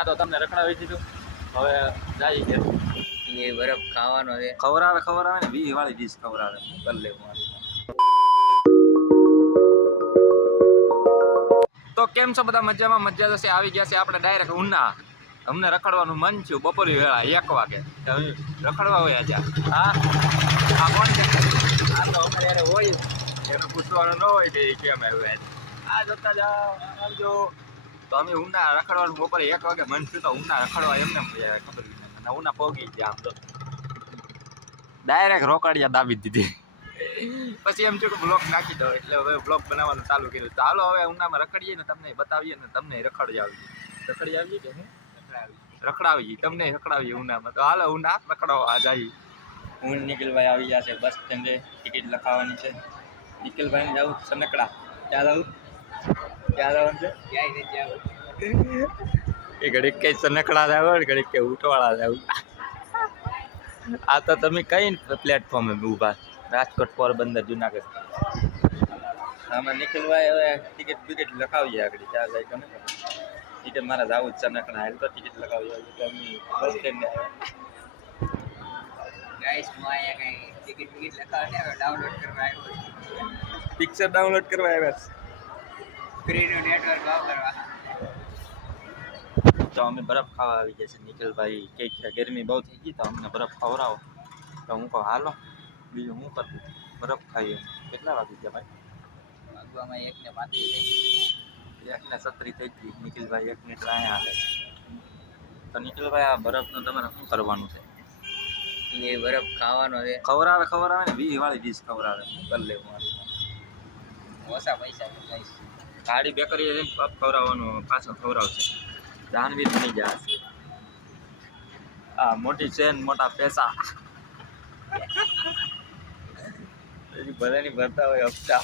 ઉના તો તમને રખડાવી દીધું. હવે જાય છે એ બરફ ખાવાનો છે. ખવડાવે ખવડાવે ને વી વાળી ડીશ ખવડાવે હું કરી લેવું તો કેમ છો બધા મજામાં? મજા જશે આવી ગયા છે આપણે ડાયરેક્ટ ઉના. અમને રખડવાનું મન થયું બપોરી વેળા એક વાગે. રખડવા હોય આજે હા? આ કોણ છે? આ તો અમારે યારે હોય. એનું પૂછવાનું ન હોય કે કેમ આવ્યું આ જોતા જાઓ આવજો. તો અમે ઉના રખડવાનું બપોરે એક વાગે મન થયું તો ઉના રખડવા એમને આવે, ખબર અને ઉના પોગી ગયા આમ તો. ડાયરેક્ટ રોકડિયા દાબી દીધી. પછી એમ થયું કે બ્લોક નાખી દો એટલે હવે બ્લોક બનાવવાનું ચાલુ કર્યું. તો હાલો હવે ઉનામાં રખડીએ ને તમને બતાવીએ ને તમને રખડી આવીએ. રખડી આવીએ કે હું રખડાવીએ. તમને રખડાવીએ ઉનામાં તો હાલો ઉના રખડાવવા જઈએ હું નિખિલભાઈ આવી ગયા છે બસ સ્ટેન્ડે. ટિકિટ લખાવવાની છે. નિખિલભાઈને જાઉં સનકડા. ત્યાં જવું એ ઘડીક કઈ સનકડા ને ઘડીક કઈ ઉઠવાળા જાવ આ તો તમે કઈ પ્લેટફોર્મે ઊભા? રાજકોટ પોરબંદર જુનાગઢ. આમાં નિખિલભાઈ હવે ટિકિટ બિકિટ લખાવીએ આગળ ચાલ જાય કોને ટિકિટ મારા જાવું જ સનકડા હાલ તો ટિકિટ લખાવી આવી તો અમે બસ સ્ટેન્ડ ગાઈસ હું કઈ ટિકિટ ટિકિટ લખાવને હવે ડાઉનલોડ કરવા આવ્યો પિક્ચર ડાઉનલોડ કરવા આવ્યા નું નેટવર્ક વાપરવા તો અમે બરફ ખાવા આવી ગયા છે નિખિલભાઈ કે કે ગરમી બહુ થઈ ગઈ તો અમને બરફ ખવડાવો. તો હું કહું હાલો બીજું હું કરતું બરફ ખાઈએ. કેટલા વાગી ગયા ભાઈ? વાગવામાં એકને પાંત્રીસ એકને સત્રી થઈ ગઈ. નિખિલભાઈ એક મિનિટ અહીંયા આવે તો નિખિલભાઈ આ બરફનું તમારે શું કરવાનું છે? એ બરફ ખાવાનો છે. ખવડાવે ખવરાવે ને? વી વાળી ડીશ ખવડાવે. હું કરી લેવું. મારી ઓછા પૈસા છે ગાડી બેકરી જઈને ખવડાવવાનું, પાછો ખવડાવશે. જાનવી બની જશે આ મોટી ચેન મોટા પૈસા. ભલે ની ભરતા હોય હપ્તા.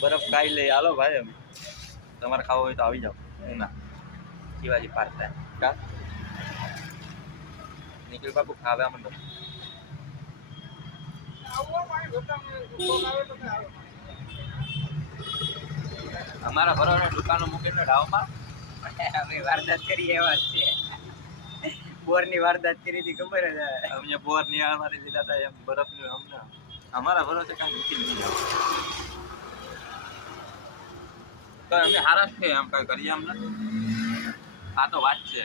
બરફ ખાઈ લે હાલો ભાઈ અમે. તમારે ખાવું હોય તો આવી જાઓ. ના શિવાજી પાર્ક કા? નિખિલ બાપુ ખાવા માંડો. અમારા ભરવાની દુકાનો મૂકેલો ડાવમાં અમે વારદાત કરી એવા જ છે બોરની વારદાત કરી હતી ખબર જ અમને બોર નિહાળમાંથી લીધા હતા એમ બરફની અમને. અમારા ભરોસે કાંઈ મૂકી નહીં તો અમે હારા છે એમ કઈ કરીએ અમને આ તો વાત છે.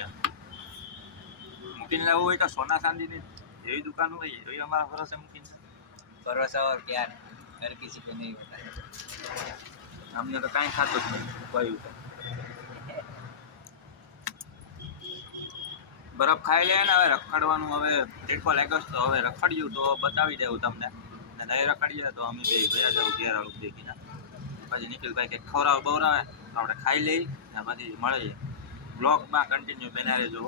મૂકીને લાવવું હોય તો સોના ચાંદીની એવી દુકાન હોય એવી અમારા ભરોસે મૂકીને. ભરોસા और क्या हर किसी को नहीं होता અમને તો કાંઈ ખાતું જ નહીં કોઈ તો બરફ ખાઈ લે ને હવે રખડવાનું હવે ટેકો લાગ્યો છે તો હવે રખડ્યું તો બતાવી દેવું તમને ને નહીં રખડીએ તો અમે બે ગયા જાવ ઘેર આવું દેખીને પછી નિખિલભાઈ કંઈક ખવડાવે બવરાવે તો આપણે ખાઈ લઈ ને પછી મળીએ બ્લોગમાં કન્ટિન્યુ બના રહેજો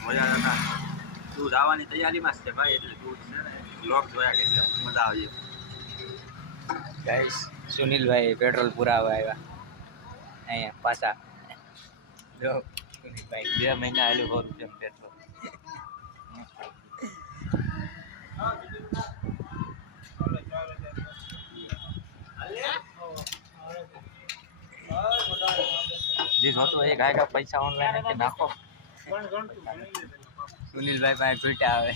મજા હતા તું જવાની તૈયારીમાં જ છે ભાઈ એટલે તું છે ને બ્લોગ જોયા કે મજા આવી ગાઈસ સુનિલભાઈ પેટ્રોલ પુરાવા આવ્યા અહીંયા પાછા જો સુનિલભાઈ બે મહિના આવેલું સો રૂપિયા પેટ્રોલ જે જોતું હોય એ ગાય કા પૈસા ઓનલાઈન નાખો. સુનિલભાઈ પાસે છૂટા આવે.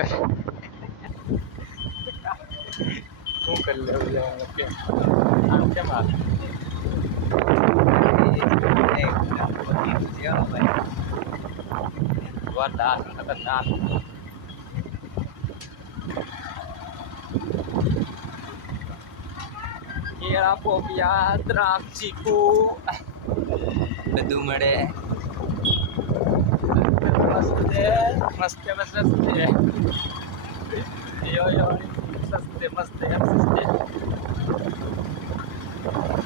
એ શું કરી લેવું લેવાનું કેમ આમ કેળા પોપિયા દ્રાક્ષ બધું મળે. મસ્તે મસ્તે મસ્તે યો યો સસ્તે મસ્તે એમ સસ્તે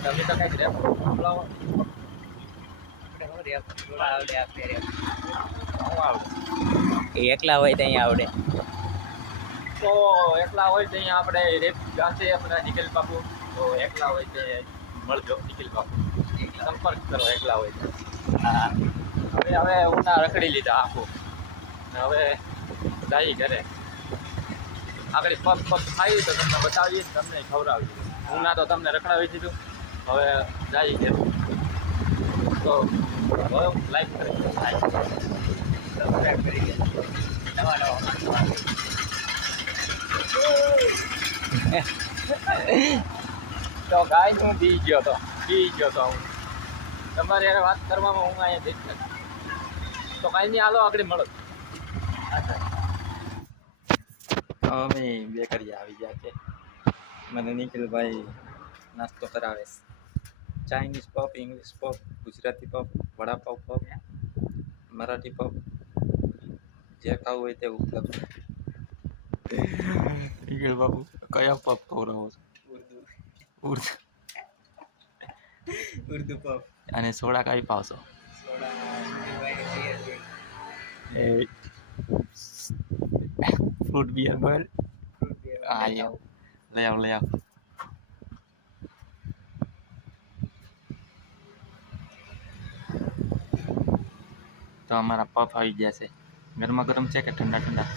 તમે તો કંઈક રેપ બોલાવો આવડે આપે રે. હું આવડે એકલા હોય તો અહીંયા આવડે. તો એકલા હોય તો અહીંયા આપણે રેપ ગાશે આપણા નિખિલ બાપુ તો એકલા હોય તે મળજો નિખિલ બાપુ. સંપર્ક કરો એકલા હોય તો. હા. હવે ઉના રખડી લીધા આખું. હવે જાય ઘરે. આગળ પગ પગ ખાઈ તો તમને બતાવીએ, તમને ખવડાવીએ. ઉના તો તમને રખડાવી દીધું. હવે જાય ઘરે. તો હવે લાઈક કરી નવા નવા તો ગાય હું બી ગયો તો બી ગયો તો હું તમારે વાત કરવામાં હું અહીંયા દેખ તો કાંઈ નહીં હાલો આગળ મળો. અમે બેકરી આવી ગયા છે મને નિખિલભાઈ નાસ્તો કરાવે છે. ચાઇનીઝ પપ ઇંગ્લિશ પોપ ગુજરાતી પપ વડાપાવ પપ મરાઠી પપ જે ખાવું હોય તે ઉપલબ્ધ. નિખિલ બાબુ કયા પપ ખવડાવો છો? ઉર્દુ. ઉર્દુ. ઉર્દુ પપ અને સોડા કાઈ પાવશો? ફ્રૂટ બિયર બોલ હા યાર લઈ આવ લઈ આવ તો અમારા પફ આવી ગયા છે ગરમા ગરમ છે કે ઠંડા ઠંડા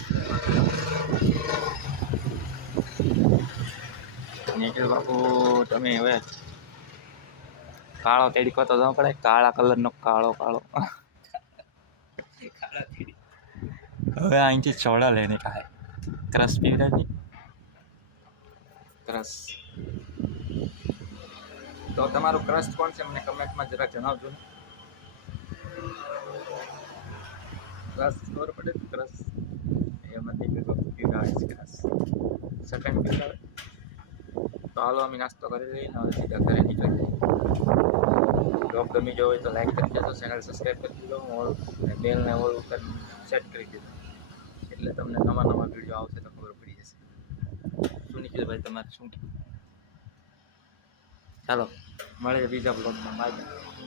નિખિલ બાપુ તમે હવે કાળો તેડીકો તો જવા પડે કાળા કલરનો કાળો કાળો ખાડા પીડી હવે અહીંથી સોડા લઈને ખાય ક્રશ પીવડાવી ક્રશ તો તમારું ક્રશ કોણ છે? મને કમેન્ટમાં જરા જણાવજો. ને ક્રશ ખબર પડે તો ક્રશ એમાં નીકળી ગયો પીવડાવે છે ક્રશ સેકન્ડ પીવડાવે તો હાલો અમે નાસ્તો કરી લઈએ ને સીધા ઘરે નીકળી બ્લોગ ગમી ગયો હોય તો લાઈક કરી દેજો ચેનલ સબસ્ક્રાઈબ કરી દીધો ઓલ બેલ ને ઓલ ઉપર સેટ કરી દેજો. એટલે તમને નવા નવા વીડિયો આવશે તો ખબર પડી જશે. શું નીકળે ભાઈ તમારે? શું? ચાલો મળે બીજા બ્લોગમાં બાય